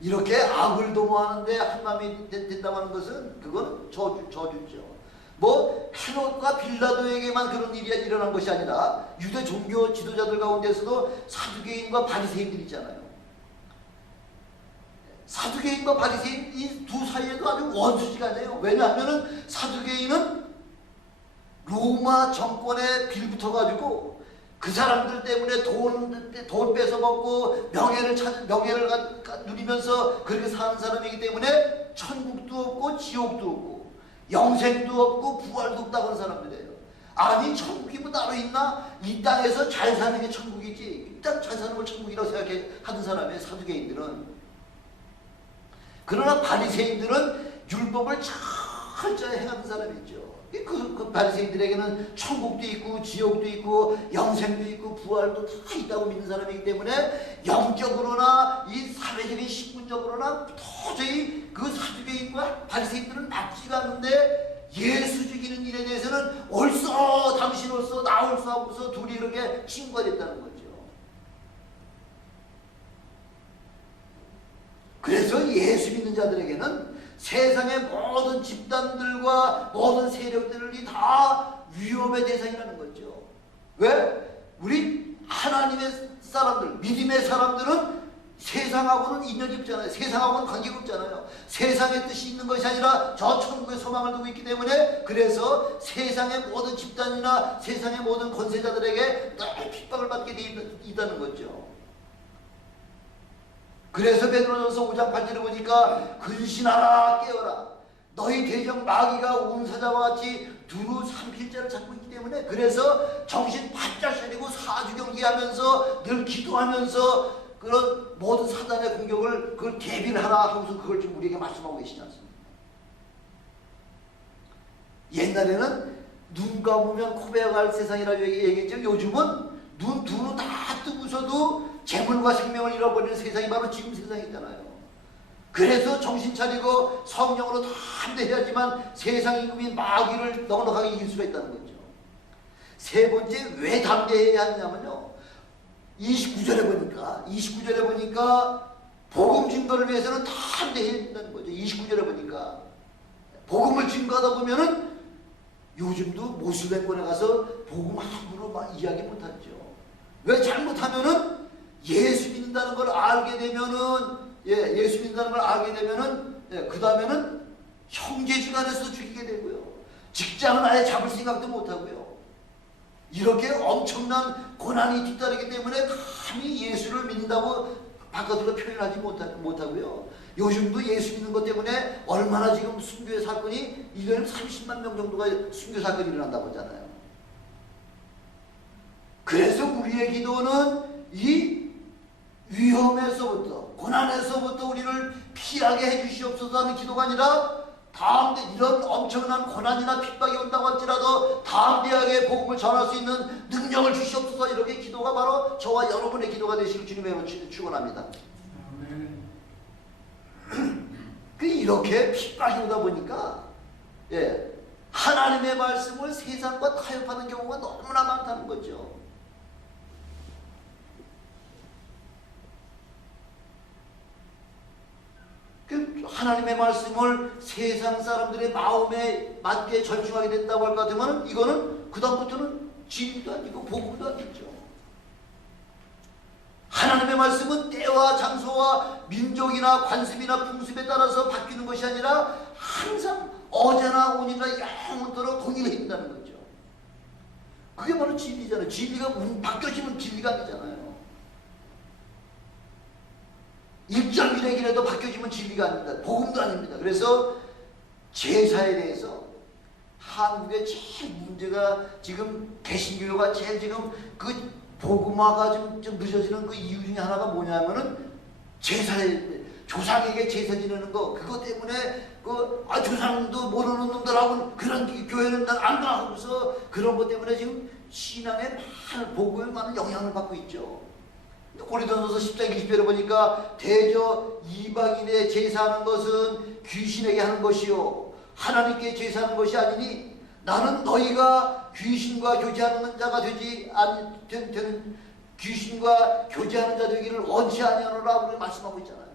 이렇게 악을 도모하는데 한마음이 된다고 하는 것은 그건 저주죠. 헤롯과 빌라도에게만 그런 일이 일어난 것이 아니라 유대 종교 지도자들 가운데서도 사두개인과 바리새인들이 있잖아요. 사두개인과 바리새인 이 두 사이에도 아주 원수지간해요. 왜냐하면은 사두개인은 로마 정권에 빌붙어가지고 그 사람들 때문에 돈 뺏어먹고 명예를 누리면서 그렇게 사는 사람이기 때문에 천국도 없고 지옥도 없고 영생도 없고 부활도 없다고 하는 사람들이에요. 아니 천국이 뭐 따로 있나? 이 땅에서 잘 사는 게 천국이지, 이 땅 잘 사는 걸 천국이라고 생각해 하는 사람이에요, 사두개인들은. 그러나 바리새인들은 율법을 철저히 행하는 사람이죠. 그 바리새인들에게는 천국도 있고 지옥도 있고 영생도 있고 부활도 다 있다고 믿는 사람이기 때문에 영적으로나 이 사회적인 식문적으로나 도저히 그 사두개인과 바리새인들은 맞지가 않는데, 예수 죽이는 일에 대해서는 옳소 당신 옳소 나 옳소 하고서 둘이 이렇게 친구가 됐다는 거죠. 그래서 예수 믿는 자들에게는 세상의 모든 집단들과 모든 세력들이 다 위험의 대상이라는 거죠. 왜? 우리 하나님의 사람들, 믿음의 사람들은 세상하고는 인연이 없잖아요. 세상하고는 관계가 없잖아요. 세상의 뜻이 있는 것이 아니라 저 천국의 소망을 두고 있기 때문에, 그래서 세상의 모든 집단이나 세상의 모든 권세자들에게 늘 핍박을 받게 되어 있다는 거죠. 그래서 베드로전서 5장 8절에 보니까 근신하라 깨어라 너희 대적 마귀가 운사자와 같이 두루 삼킬자를 잡고 있기 때문에, 그래서 정신 바짝 차리고 사주경계하면서 늘 기도하면서 그런 모든 사단의 공격을 그걸 대비를 하라 하고서 그걸 지금 우리에게 말씀하고 계시지 않습니까? 옛날에는 눈 감으면 코 베어갈 세상이라고 얘기했죠. 요즘은 눈 두 눈 다 뜨고서도 재물과 생명을 잃어버리는 세상이 바로 지금 세상이잖아요. 그래서 정신 차리고 성령으로 담대해야지만 세상 임금인 마귀를 넉넉하게 이길 수가 있다는 거죠. 세 번째, 왜 담대해야 하냐면요, 29절에 보니까 복음 증거를 위해서는 담대해야 된다는 거죠. 29절에 보니까 복음을 증거하다 보면은 요즘도 모슬렘권에 가서 복음 함부로 막 이야기 못하죠. 왜? 잘못하면은 예수 믿는다는 걸 알게 되면은, 예수 믿는다는 걸 알게 되면은, 그 다음에는 형제지간에서 죽이게 되고요. 직장은 아예 잡을 생각도 못하고요. 이렇게 엄청난 고난이 뒤따르기 때문에 감히 예수를 믿는다고 바깥으로 표현하지 못하고요. 요즘도 예수 믿는 것 때문에 얼마나 지금 순교의 사건이 1년에 30만 명 정도가 순교 사건이 일어난다고 하잖아요. 그래서 우리의 기도는 이 위험에서부터, 고난에서부터 우리를 피하게 해주시옵소서 하는 기도가 아니라, 이런 엄청난 고난이나 핍박이 온다고 할지라도 담대하게 복음을 전할 수 있는 능력을 주시옵소서, 이렇게 기도가 바로 저와 여러분의 기도가 되시길 주님의 축원합니다. 이렇게 핍박이 오다 보니까 하나님의 말씀을 세상과 타협하는 경우가 너무나 많다는 거죠. 하나님의 말씀을 세상 사람들의 마음에 맞게 절충하게 된다고 할 것 같으면 이거는 그 다음부터는 진리도 아니고 복음도 아니죠. 하나님의 말씀은 때와 장소와 민족이나 관습이나 풍습에 따라서 바뀌는 것이 아니라 항상 어제나 오늘이나 영원토록 동일해 있다는 거죠. 그게 바로 진리잖아요. 진리가 바뀌어지면 진리가 아니잖아요. 1절기내기라도 바뀌어지면 진리가 아닙니다. 복음도 아닙니다. 그래서 제사에 대해서 한국의 제일 문제가, 지금 개신교가 제일 지금 그 복음화가 좀 늦어지는 그 이유 중에 하나가 뭐냐면은 조상에게 제사 지내는 거, 그것 때문에 조상도 모르는 놈들하고 그런 교회는 난 안 가 하고서 그런 것 때문에 지금 신앙에 복음에 많은 영향을 받고 있죠. 고린도전서 14장 20절에 보니까 대저 이방인의 제사하는 것은 귀신에게 하는 것이요 하나님께 제사하는 것이 아니니 나는 너희가 귀신과 교제하는 자가 귀신과 교제하는 자 되기를 원치 아니하노라 말씀하고 있잖아요.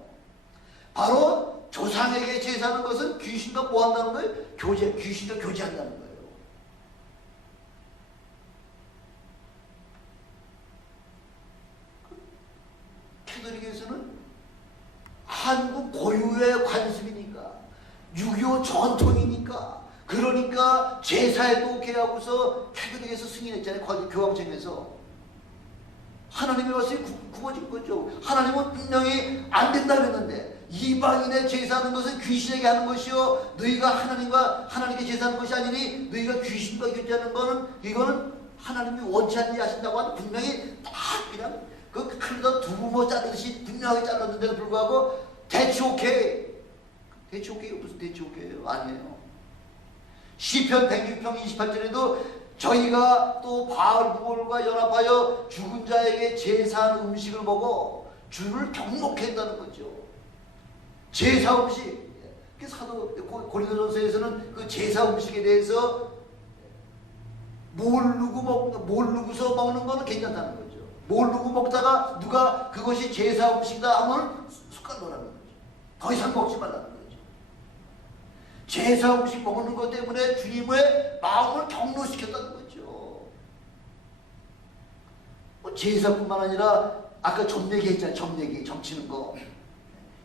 바로 조상에게 제사하는 것은 귀신과 뭐 한다는 거예요? 귀신과 교제한다는 거예요. 캐톨릭에서는 한국 6.25 전통이니까. 그러니까 제사에도 개하고서 캐톨릭에서 승인했잖아요. 교황청에서. 하나님의 말씀이 굽어진 거죠. 하나님은 분명히 안 된다 그랬는데, 이방인의 제사하는 것은 귀신에게 하는 것이요 너희가 하나님께 제사하는 것이 아니니 너희가 귀신과 교제하는 거는 이거는 하나님이 원치 않니 하신다고 하는, 분명히 딱 그냥 그 칼로 두부모 자르듯이 분명하게 잘랐는데도 불구하고 대치 오케이. 대치 오케이요? 무슨 대치 오케이요? 아니에요. 시편 106편 28절에도 저희가 또 바알구볼과 연합하여 죽은 자에게 제사하는 음식을 먹어 주를 경목한다는 거죠. 제사 음식. 사도 고린도전서에서는 그 제사 음식에 대해서 모르고서 먹는 거는 괜찮다는 거죠. 모르고 먹다가 누가 그것이 제사 음식이다 하면 숟갈 넣으라는 거죠. 더 이상 먹지 말라는 거죠. 제사 음식 먹는 것 때문에 주님의 마음을 경로시켰다는 거죠. 제사뿐만 아니라 아까 점 얘기했잖아요. 점 치는 거.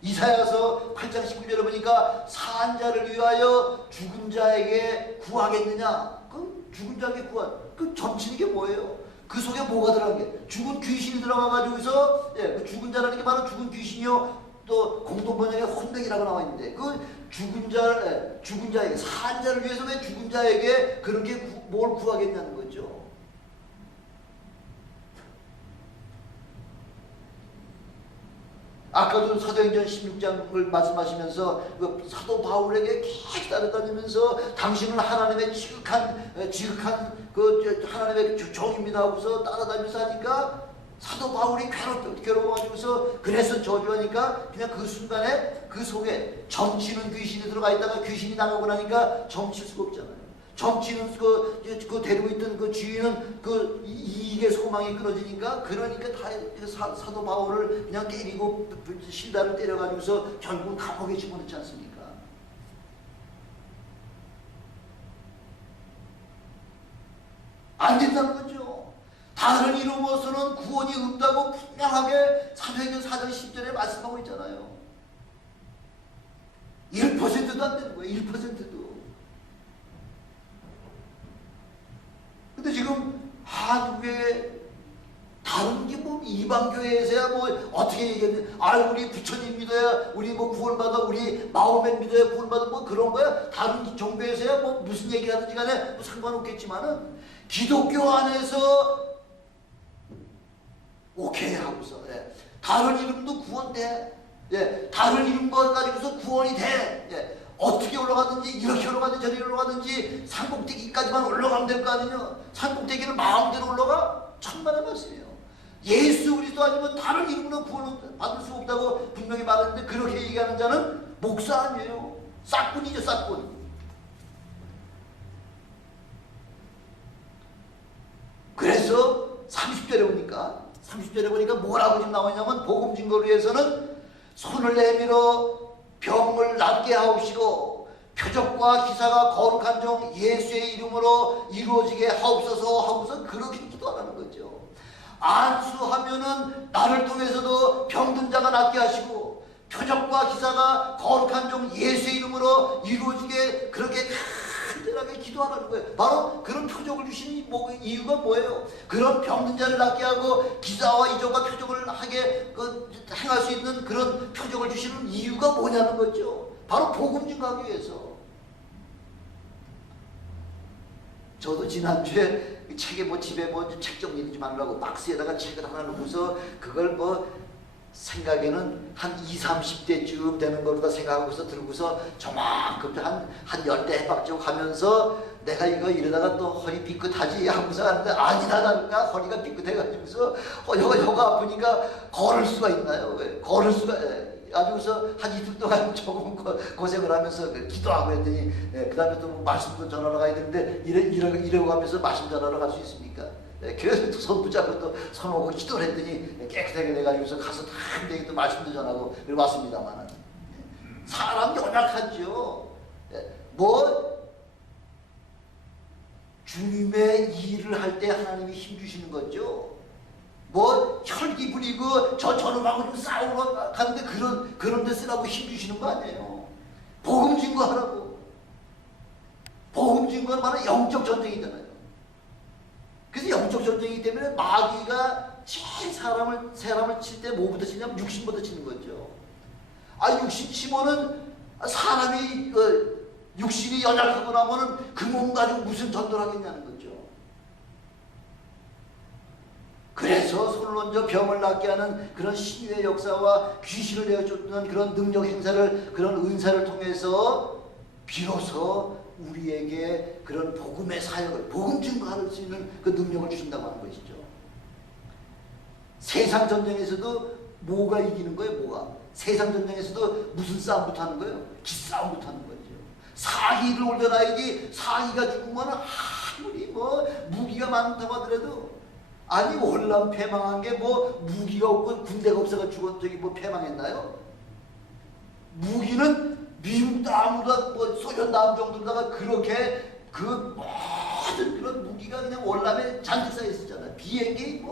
이사야서 8장 19절에 보니까 사한 자를 위하여 죽은 자에게 구하겠느냐? 그 죽은 자에게 그 점치는 게 뭐예요? 그 속에 뭐가 들어간 게? 죽은 귀신이 들어가가지고서, 그 죽은 자라는 게 바로 죽은 귀신이요. 또 공동 번역에 혼백이라고 나와 있는데, 그 죽은 자에게, 사한 자를 위해서 왜 죽은 자에게 그렇게 뭘 구하겠냐는 거죠. 아까도 사도행전 16장을 말씀하시면서 그 사도 바울에게 계속 따라다니면서 당신은 하나님의 지극한 그 하나님의 종입니다 하고서 따라다니면서 하니까 사도 바울이 괴로워가지고서 그래서 저주하니까 그냥 그 순간에 그 속에 점치는 귀신이 들어가 있다가 귀신이 나가고 나니까 점칠 수가 없잖아요. 점치는 그 데리고 있던 그 주인은 그 이익의 소망이 끊어지니까, 그러니까 다 사도 바울을 그냥 때리고 실다를 때려가지고서 결국은 감옥에 집어넣지 않습니까? 안 된다는 거죠. 다른 이름으로서는 구원이 없다고 분명하게 사도행전 4장 10절에 말씀하고 있잖아요. 1%도 안 되는 거예요. 1%도. 근데 지금 한국에 다른 게 뭐 이방교회에서야 뭐 어떻게 얘기했는데, 우리 부처님 믿어야 우리 뭐 구원받아, 우리 마호멧 믿어야 구원받아, 뭐 그런 거야. 다른 종교에서야 뭐 무슨 얘기 하든지 간에 뭐 상관없겠지만은 기독교 안에서 오케이 하고서, 다른 이름도 구원돼. 다른 이름 가지고서 구원이 돼. 어떻게 올라가든지, 이렇게 올라가든지 저렇게 올라가든지 산꼭대기까지만 올라가면 될 거 아니냐. 산꼭대기를 마음대로 올라가? 천만의 말씀이에요. 예수 그리스도 아니면 다른 이름으로 구원을 받을 수 없다고 분명히 말했는데, 그렇게 얘기하는 자는 목사 아니에요. 싹군이죠, 싹군. 그래서 30절에 보니까 뭐라고 지금 나오냐면, 복음 증거를 위해서는 손을 내밀어 병을 낫게 하옵시고 표적과 기사가 거룩한 종 예수의 이름으로 이루어지게 하옵소서 하고서 그렇게 기도하라는 거죠. 안수하면은 나를 통해서도 병든 자가 낫게 하시고, 표적과 기사가 거룩한 종 예수의 이름으로 이루어지게 그렇게 간절하게 기도하라는 거예요. 바로 그런 표적을 주신 이유가 뭐예요? 그런 병든 자를 낫게 하고 기사와 이적과 표적을 하게 행할 수 있는 그런 표적을 주시는 이유가 뭐냐는 거죠. 바로 복음 증거하기 위해서. 저도 지난주에 책에 집에 책 정리 좀 하려고 박스에다가 책을 하나 놓고서 그걸 생각에는 한 20, 30대쯤 되는 거로다 생각하고서 들고서 저만큼 한 10대 해박지고 가면서 내가 이러다가 또 허리 삐끗하지 하고서 하는데, 아니나 다를까 허리가 삐끗해가지고서 혀가 아프니까 걸을 수가 있나요? 왜? 걸을 수가 가지고서 한 이틀 동안 조금 고생을 하면서 기도하고 했더니, 그 다음에 또 말씀도 전하러 가야 되는데 이러고 가면서 말씀 전하러 갈 수 있습니까? 그래서 또 손 붙잡고 또 손오고 기도를 했더니 깨끗하게 돼가지고서 가서 다 또 말씀도 전하고 그리고 왔습니다만, 사람이 연약하죠. 주님의 일을 할 때 하나님이 힘주시는 거죠. 혈기 부리고 저놈하고 좀 싸우러 가는데 그런 데 쓰라고 힘주시는 거 아니에요. 복음 증거하라고 건 바로 영적 전쟁이잖아요. 그래서 영적 전쟁이기 때문에 마귀가 제일 사람을 칠 때 뭐부터 치냐면 육신부터 치는 거죠. 육신 치면은 사람이 육신이 연약하고 나면은 그 몸 가지고 무슨 전도를 하겠냐는 거죠. 그래서 솔론저 병을 낫게 하는 그런 신유의 역사와 귀신을 내어쫓는 그런 능력 행사를, 그런 은사를 통해서 비로소 우리에게 그런 복음의 사역을, 복음 증거할 수 있는 그 능력을 주신다고 하는 것이죠. 세상 전쟁에서도 뭐가 이기는 거예요? 뭐가? 세상 전쟁에서도 무슨 싸움부터 하는 거예요? 기싸움부터 하는 거죠. 사기를 올려놔야지. 사기가 죽으면 아무리 뭐 무기가 많다고 하더라도, 아니 월남 패망한 게 뭐 무기가 없고 군대가 없어가 죽었더니 뭐 패망했나요? 무기는 미국 남보다 뭐 소련 남 정도다가 그렇게 그 모든 그런 무기가 그냥 월남에 잔뜩 쌓여 있었잖아요. 비행기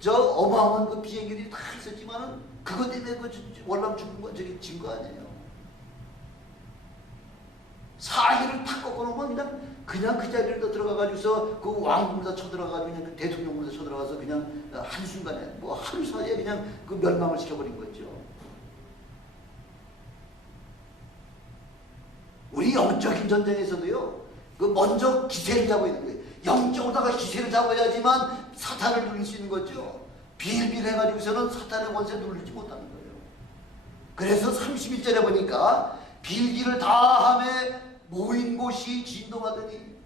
저 어마어마한 그 비행기들이 다 있었지만은 그것 때문에 그 월남 죽은 거 저기 진 거 아니에요. 사기를 탁 꺾어놓으면 그냥 그 자리에 들어가가지고서 그 왕궁에다 쳐들어가가지고 그냥 그 대통령궁에다 쳐들어가서 그냥 한순간에 뭐 하루 사이에 그냥 그 멸망을 시켜버린 거죠. 우리 영적인 전쟁에서도요, 그 먼저 기세를 잡아야 되는 거예요. 영적으로다가 기세를 잡아야지만 사탄을 누릴 수 있는 거죠. 빌빌 해가지고서는 사탄의 권세 누리지 못하는 거예요. 그래서 31절에 보니까 빌기를 다 하며 모인 곳이 진동하더니,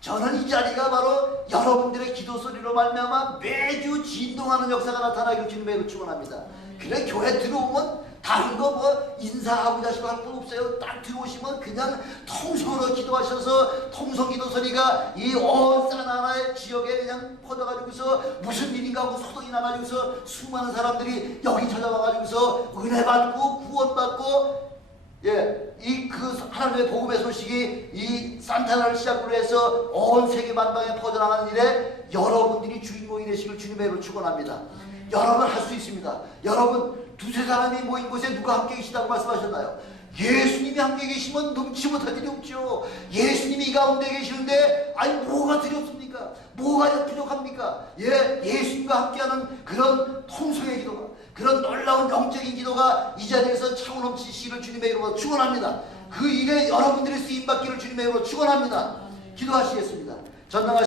저는 이 자리가 바로 여러분들의 기도 소리로 말미암아 매주 진동하는 역사가 나타나기를 주님의 축원합니다. 그래 교회 들어오면 다른 거 뭐 인사하고 자시고 할 거 없어요. 딱 들어오시면 그냥 통성으로 기도하셔서 통성기도 소리가 이 온 사나나의 지역에 그냥 퍼져가지고서 무슨 일인가 하고 소동이 나가지고서 수많은 사람들이 여기 찾아와가지고서 은혜 받고 구원받고, 이 그 하나님의 복음의 소식이 이 산타나를 시작으로 해서 온 세계 만방에 퍼져나가는 일에 여러분들이 주인공이 되시길 주님의 이름으로 축원합니다. 여러분 할 수 있습니다. 여러분 두세 사람이 모인 곳에 누가 함께 계시다고 말씀하셨나요? 예수님이 함께 계시면 넘치 못할 일이 없죠. 예수님이 이 가운데 계시는데 뭐가 두렵습니까? 뭐가 부족합니까? 예수님과 함께하는 그런 통성의 기도가, 그런 놀라운 영적인 기도가 이 자리에서 차고 넘치시기를 주님의 이름으로 축원합니다. 그 일에 여러분들이 쓰임받기를 주님의 이름으로 축원합니다. 기도하시겠습니다. 전능하신